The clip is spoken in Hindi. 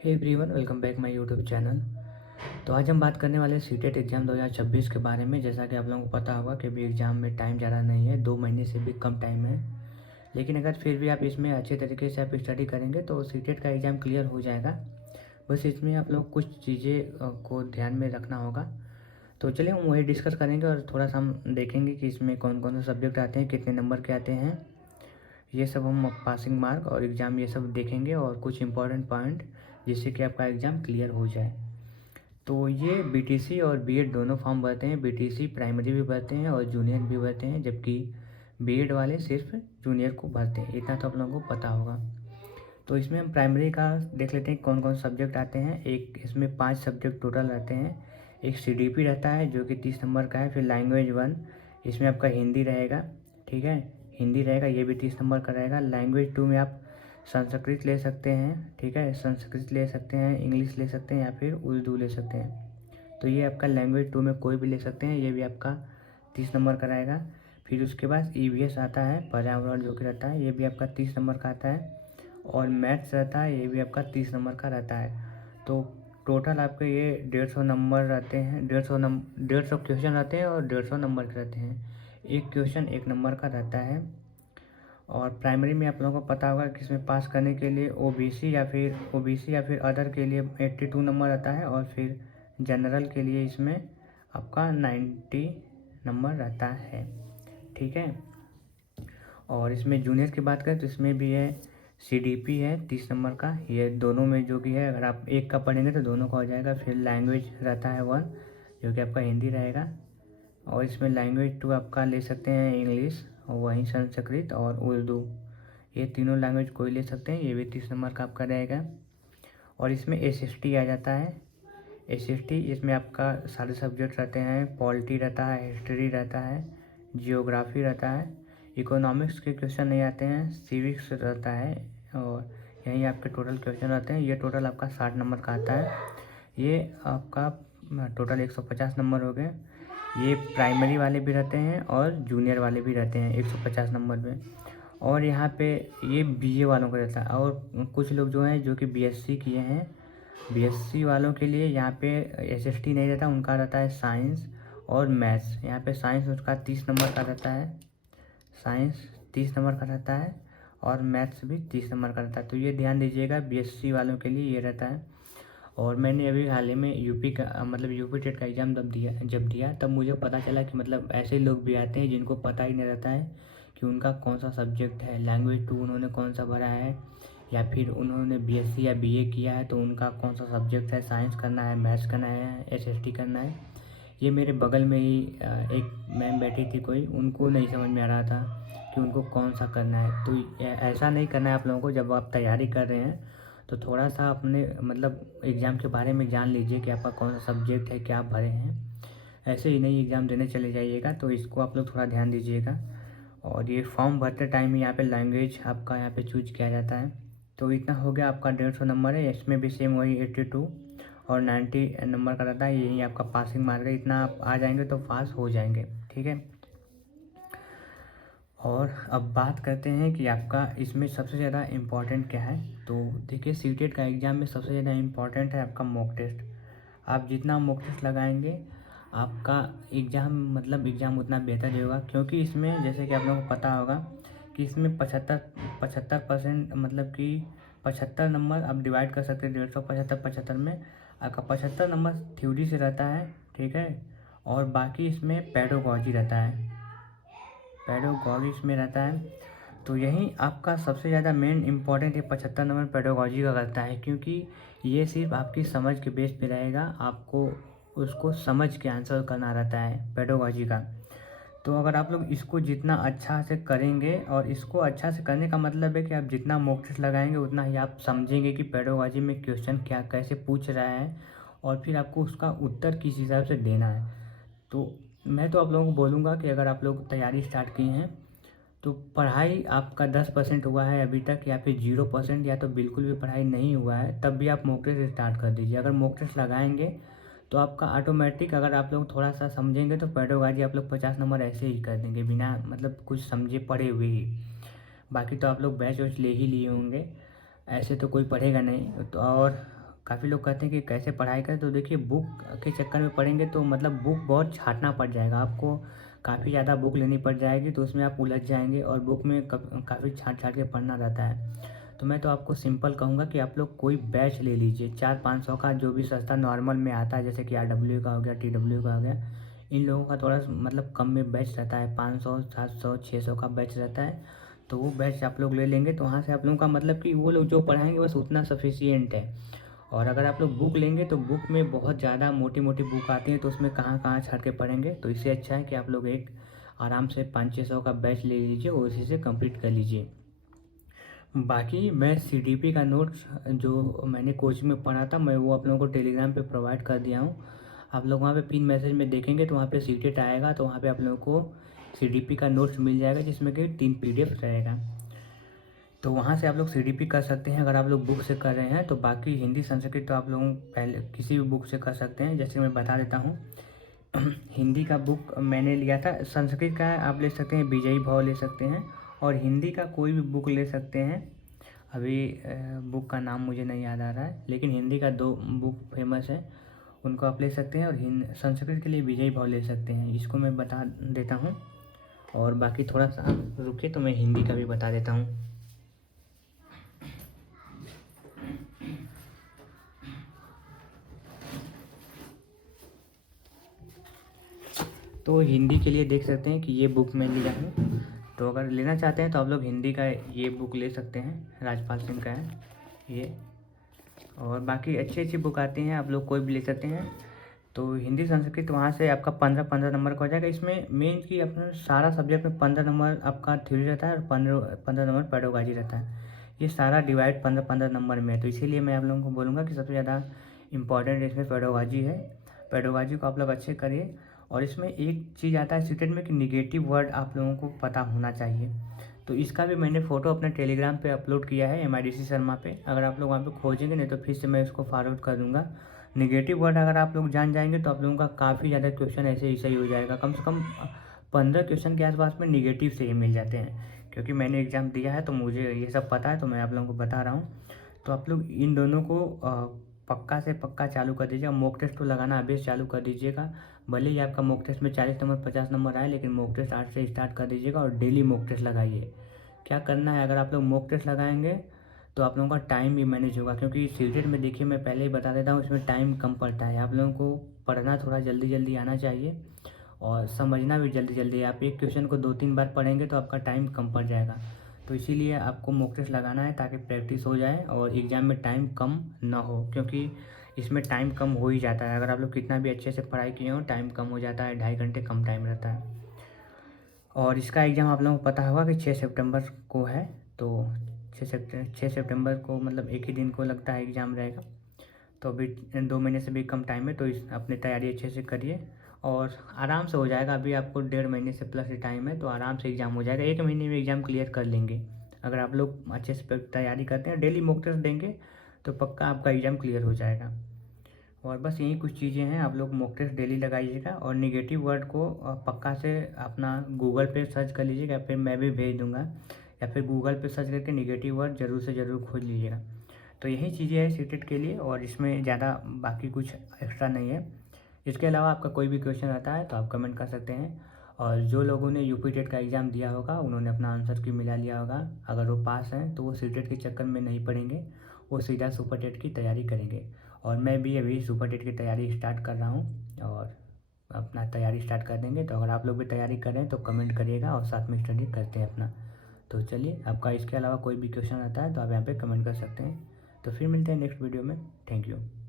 Hey everyone, welcome back my YouTube channel. तो आज हम बात करने वाले हैं सीटेट एग्ज़ाम 2026 के बारे में। जैसा कि आप लोगों को पता होगा कि अभी एग्ज़ाम में टाइम ज़्यादा नहीं है, 2 महीने से भी कम टाइम है। लेकिन अगर फिर भी आप इसमें अच्छे तरीके से आप स्टडी करेंगे तो सीटेट का एग्ज़ाम क्लियर हो जाएगा। बस इसमें आप लोग कुछ चीज़ें को ध्यान में रखना होगा। तो चलिए हम वही डिस्कस करेंगे और थोड़ा सा हम देखेंगे कि इसमें कौन कौन से सब्जेक्ट आते हैं, कितने नंबर के आते हैं। ये सब हम पासिंग मार्क और एग्ज़ाम ये सब देखेंगे और कुछ इंपॉर्टेंट पॉइंट जिससे कि आपका एग्ज़ाम क्लियर हो जाए। तो ये बीटीसी और बीएड दोनों फॉर्म भरते हैं। बीटीसी प्राइमरी भी भरते हैं और जूनियर भी भरते हैं, जबकि बीएड वाले सिर्फ जूनियर को भरते हैं। इतना तो आप लोगों को पता होगा। तो इसमें हम प्राइमरी का देख लेते हैं कौन कौन सब्जेक्ट आते हैं। एक इसमें 5 सब्जेक्ट टोटल रहते हैं। एक सीडीपी रहता है जो कि 30 नंबर का है। फिर लैंग्वेज 1, इसमें आपका हिंदी रहेगा, ठीक है, हिंदी रहेगा, ये भी 30 नंबर का रहेगा। लैंग्वेज 2 में आप संस्कृत ले सकते हैं, ठीक है, संस्कृत ले सकते हैं, इंग्लिश ले सकते हैं या फिर उर्दू ले सकते हैं। तो ये आपका लैंग्वेज 2 में कोई भी ले सकते हैं, ये भी आपका 30 नंबर का रहेगा। फिर उसके बाद ईवीएस आता है, पर्यावरण जो कि रहता है, ये भी आपका 30 नंबर का आता है। और मैथ्स रहता है, ये भी आपका 30 नंबर का रहता है। तो टोटल आपके ये 150 नंबर रहते हैं, 150 क्वेश्चन रहते हैं और 150 नंबर के रहते हैं। एक क्वेश्चन 1 नंबर का रहता है। और प्राइमरी में आप लोगों को पता होगा कि इसमें पास करने के लिए ओबीसी या फिर अदर के लिए 82 नंबर आता है। और फिर जनरल के लिए इसमें आपका 90 नंबर रहता है, ठीक है। और इसमें जूनियर की बात करें तो इसमें भी है, सीडीपी है 30 नंबर का। ये दोनों में जो कि है, अगर आप एक का पढ़ेंगे तो दोनों का हो जाएगा। फिर लैंग्वेज रहता है 1, जो कि आपका हिंदी रहेगा। और इसमें लैंग्वेज 2 आपका ले सकते हैं इंग्लिश, और वहीं संस्कृत और उर्दू, ये तीनों लैंग्वेज कोई ले सकते हैं, ये भी 30 नंबर का आपका रहेगा। और इसमें एसएसटी आ जाता है। एसएसटी इसमें आपका सारे सब्जेक्ट रहते हैं। पॉलिटी रहता है, हिस्ट्री रहता है, जियोग्राफी रहता है। इकोनॉमिक्स के क्वेश्चन नहीं आते हैं, सिविक्स रहता है। और यहीं आपके टोटल क्वेश्चन रहते हैं। ये टोटल आपका 60 नंबर का आता है। ये आपका टोटल 150 नंबर हो गए। ये प्राइमरी वाले भी रहते हैं और जूनियर वाले भी रहते हैं 150 नंबर में। और यहाँ पे ये बीए वालों का रहता है। और कुछ लोग जो हैं जो कि बीएससी किए हैं, बीएससी वालों के लिए यहाँ पे एसएसटी नहीं रहता, उनका रहता है साइंस और मैथ्स। यहाँ पे साइंस उसका 30 नंबर का रहता है, साइंस 30 नंबर का रहता है और मैथ्स भी 30 नंबर का रहता है। तो ये ध्यान दीजिएगा, बीएससी वालों के लिए ये रहता है। और मैंने अभी हाल ही में यूपी का मतलब यूपी टेट का एग्ज़ाम जब दिया तब मुझे पता चला कि मतलब ऐसे लोग भी आते हैं जिनको पता ही नहीं रहता है कि उनका कौन सा सब्जेक्ट है। लैंग्वेज 2 उन्होंने कौन सा भरा है, या फिर उन्होंने बीएससी या बीए किया है तो उनका कौन सा सब्जेक्ट है, साइंस करना है, मैथ्स करना है, एसएसटी करना है। ये मेरे बगल में ही एक मैम बैठी थी कोई, उनको नहीं समझ में आ रहा था कि उनको कौन सा करना है। तो ऐसा नहीं करना है आप लोगों को। जब आप तैयारी कर रहे हैं तो थोड़ा सा अपने मतलब एग्ज़ाम के बारे में जान लीजिए कि आपका कौन सा सब्जेक्ट है, क्या आप भरे हैं। ऐसे ही नहीं एग्ज़ाम देने चले जाइएगा, तो इसको आप लोग थोड़ा ध्यान दीजिएगा। और ये फॉर्म भरते टाइम यहाँ पे लैंग्वेज आपका यहाँ पे चूज किया जाता है। तो इतना हो गया आपका 150 नंबर है। इसमें भी सेम वही 82 और 90 नंबर का रहता है। यही आपका पासिंग मार्क है। इतना आप आ जाएंगे तो पास हो जाएंगे, ठीक है। और अब बात करते हैं कि आपका इसमें सबसे ज़्यादा इम्पॉर्टेंट क्या है। तो देखिए, सीटेट का एग्ज़ाम में सबसे ज़्यादा इम्पॉर्टेंट है आपका मॉक टेस्ट। आप जितना मॉक टेस्ट लगाएंगे आपका एग्ज़ाम मतलब एग्ज़ाम उतना बेहतर होगा। क्योंकि इसमें जैसे कि आप लोगों को पता होगा कि इसमें 75% मतलब कि 75 नंबर आप डिवाइड कर सकते हैं 150 75 में। आपका 75 नंबर थ्योरी से रहता है, ठीक है। और बाकी इसमें पेडागॉजी रहता है, पेडागॉजी इसमें रहता है। तो यही आपका सबसे ज़्यादा मेन इम्पॉर्टेंट है, 75 नंबर पेडागॉजी का करता है। क्योंकि ये सिर्फ आपकी समझ के बेस पे रहेगा, आपको उसको समझ के आंसर करना रहता है पेडागॉजी का। तो अगर आप लोग इसको जितना अच्छा से करेंगे, और इसको अच्छा से करने का मतलब है कि आप जितना मॉक टेस्ट लगाएंगे उतना ही आप समझेंगे कि पेडागॉजी में क्वेश्चन क्या कैसे पूछ रहा है, और फिर आपको उसका उत्तर किस हिसाब से देना है। तो मैं तो आप लोगों को बोलूँगा कि अगर आप लोग तैयारी स्टार्ट की हैं तो पढ़ाई आपका 10% हुआ है अभी तक, या फिर 0%, या तो बिल्कुल भी पढ़ाई नहीं हुआ है, तब भी आप मॉक टेस्ट स्टार्ट कर दीजिए। अगर मॉक टेस्ट लगाएंगे तो आपका ऑटोमेटिक, अगर आप लोग थोड़ा सा समझेंगे तो पेडागॉजी आप लोग 50 नंबर ऐसे ही कर देंगे बिना मतलब कुछ समझे पढ़े हुए ही। बाकी तो आप लोग बैच वैच ले ही लिए होंगे, ऐसे तो कोई पढ़ेगा नहीं। तो और काफ़ी लोग कहते हैं कि कैसे पढ़ाई करें, तो देखिए बुक के चक्कर में पढ़ेंगे तो मतलब बुक बहुत छाँटना पड़ जाएगा आपको, काफ़ी ज़्यादा बुक लेनी पड़ जाएगी, तो उसमें आप उलझ जाएंगे और बुक में काफ़ी छाँट छाँट के पढ़ना रहता है। तो मैं तो आपको सिंपल कहूँगा कि आप लोग कोई बैच ले लीजिए, 400-500 का जो भी सस्ता नॉर्मल में आता है, जैसे कि RW का हो गया, TW का हो गया, इन लोगों का थोड़ा मतलब कम में बैच रहता है, 500 700 600 का बैच रहता है। तो वो बैच आप लोग ले लेंगे तो वहाँ से आप लोगों का मतलब कि वो लोग जो पढ़ाएंगे बस उतना सफिशियंट है। और अगर आप लोग बुक लेंगे तो बुक में बहुत ज़्यादा मोटी मोटी बुक आती है, तो उसमें कहाँ कहाँ छाट के पढ़ेंगे, तो इससे अच्छा है कि आप लोग एक आराम से 500-600 का बैच ले लीजिए और उसी से कंप्लीट कर लीजिए। बाकी मैं CDP का नोट्स जो मैंने कोचिंग में पढ़ा था, मैं वो आप लोगों को टेलीग्राम पे प्रोवाइड कर दिया हूँ। आप लोग वहाँ पे पिन मैसेज में देखेंगे तो वहाँ पे सीटेट आएगा, तो वहाँ पे आप लोगों को CDP का नोट्स मिल जाएगा, जिसमें कि 3 PDF रहेगा। तो वहाँ से आप लोग CDP कर सकते हैं अगर आप लोग बुक से कर रहे हैं। तो बाकी हिंदी संस्कृत तो आप लोग पहले किसी भी बुक से कर सकते हैं। जैसे मैं बता देता हूँ हिंदी का बुक मैंने लिया था, संस्कृत का आप ले सकते हैं, विजयी भाव ले सकते हैं, और हिंदी का कोई भी बुक ले सकते हैं। अभी बुक का नाम मुझे नहीं याद आ रहा है, लेकिन हिंदी का 2 बुक फेमस है, उनको आप ले सकते हैं। और संस्कृत के लिए विजयी भाव ले सकते हैं, इसको मैं बता देता हूँ। और बाकी थोड़ा सा रुके तो मैं हिंदी का भी बता देता हूँ। तो हिंदी के लिए देख सकते हैं कि ये बुक मैं लिया हूँ। तो अगर लेना चाहते हैं तो आप लोग हिंदी का ये बुक ले सकते हैं, राजपाल सिंह का है ये। और बाकी अच्छी अच्छी बुक आती हैं, आप लोग कोई भी ले सकते हैं। तो हिंदी संस्कृत वहाँ से आपका 15-15 नंबर का हो जाएगा। इसमें मेन की अपना सारा सब्जेक्ट में 15 नंबर आपका थ्योरी रहता है और 15 नंबर पेडागॉजी रहता है। ये सारा डिवाइड 15-15 नंबर में है, तो इसीलिए मैं आप लोगों को बोलूँगा कि सबसे ज़्यादा इंपॉर्टेंट इसमें पेडागॉजी है। पेडागॉजी को आप लोग अच्छे करिए। और इसमें एक चीज़ आता है सीटेट में कि निगेटिव वर्ड आप लोगों को पता होना चाहिए। तो इसका भी मैंने फ़ोटो अपने टेलीग्राम पे अपलोड किया है, MIDC शर्मा पे। अगर आप लोग वहाँ पे खोजेंगे नहीं तो फिर से मैं इसको फॉरवर्ड कर दूँगा। निगेटिव वर्ड अगर आप लोग जान जाएंगे तो आप लोगों का काफ़ी ज़्यादा क्वेश्चन ऐसे ही सही हो जाएगा। कम से कम 15 क्वेश्चन के आसपास में निगेटिव से ही मिल जाते हैं, क्योंकि मैंने एग्ज़ाम दिया है तो मुझे ये सब पता है, तो मैं आप लोगों को बता रहा हूँ। तो आप लोग इन दोनों को पक्का से पक्का चालू कर दीजिएगा। मॉक टेस्ट को लगाना अभी से चालू कर दीजिएगा। भले ही आपका मॉक टेस्ट में 40 नंबर 50 नंबर आए, लेकिन मॉक टेस्ट आज से स्टार्ट कर दीजिएगा और डेली मॉक टेस्ट लगाइए। क्या करना है, अगर आप लोग मॉक टेस्ट लगाएंगे तो आप लोगों का टाइम भी मैनेज होगा, क्योंकि सीटेट में देखिए मैं पहले ही बता देता हूँ, इसमें टाइम कम पड़ता है। आप लोगों को पढ़ना थोड़ा जल्दी जल्दी आना चाहिए और समझना भी जल्दी जल्दी। आप एक क्वेश्चन को 2-3 बार पढ़ेंगे तो आपका टाइम कम पड़ जाएगा। तो इसीलिए आपको मॉक टेस्ट लगाना है ताकि प्रैक्टिस हो जाए और एग्ज़ाम में टाइम कम ना हो, क्योंकि इसमें टाइम कम हो ही जाता है। अगर आप लोग कितना भी अच्छे से पढ़ाई किए हो, टाइम कम हो जाता है, 2.5 घंटे कम टाइम रहता है। और इसका एग्ज़ाम आप लोगों को पता होगा कि 6 सितंबर को है। तो 6 सितंबर को मतलब एक ही दिन को लगता है एग्ज़ाम रहेगा। तो अभी 2 महीने से भी कम टाइम है, तो अपनी तैयारी अच्छे से करिए और आराम से हो जाएगा। अभी आपको 1.5 महीने से प्लस ही टाइम है, तो आराम से एग्ज़ाम हो जाएगा। 1 महीने में एग्ज़ाम क्लियर कर लेंगे अगर आप लोग अच्छे से तैयारी करते हैं। डेली मॉक टेस्ट देंगे तो पक्का आपका एग्ज़ाम क्लियर हो जाएगा। और बस यही कुछ चीज़ें हैं, आप लोग मॉक टेस्ट डेली लगाइएगा। और नेगेटिव वर्ड को पक्का से अपना गूगल पे सर्च कर लीजिएगा, या फिर मैं भी भेज दूंगा, या फिर गूगल पे सर्च करके नेगेटिव वर्ड ज़रूर से ज़रूर खोज लीजिएगा। तो यही चीज़ें हैं सीटेट के लिए, और इसमें ज़्यादा बाकी कुछ एक्स्ट्रा नहीं है। इसके अलावा आपका कोई भी क्वेश्चन आता है तो आप कमेंट कर सकते हैं। और जो लोगों ने UP टेट का एग्ज़ाम दिया होगा उन्होंने अपना आंसर की मिला लिया होगा, अगर वो पास हैं तो वो सीटेट के चक्कर में नहीं पड़ेंगे, वो सीधा सुपर टेट की तैयारी करेंगे। और मैं भी अभी सुपर टेट की तैयारी स्टार्ट कर रहा हूँ और अपना तैयारी स्टार्ट कर देंगे। तो अगर आप लोग भी तैयारी कर रहे हैं तो कमेंट करिएगा और साथ में स्टडी करते हैं अपना। तो चलिए, आपका इसके अलावा कोई भी क्वेश्चन आता है तो आप यहाँ पे कमेंट कर सकते हैं। तो फिर मिलते हैं नेक्स्ट वीडियो में। Thank you.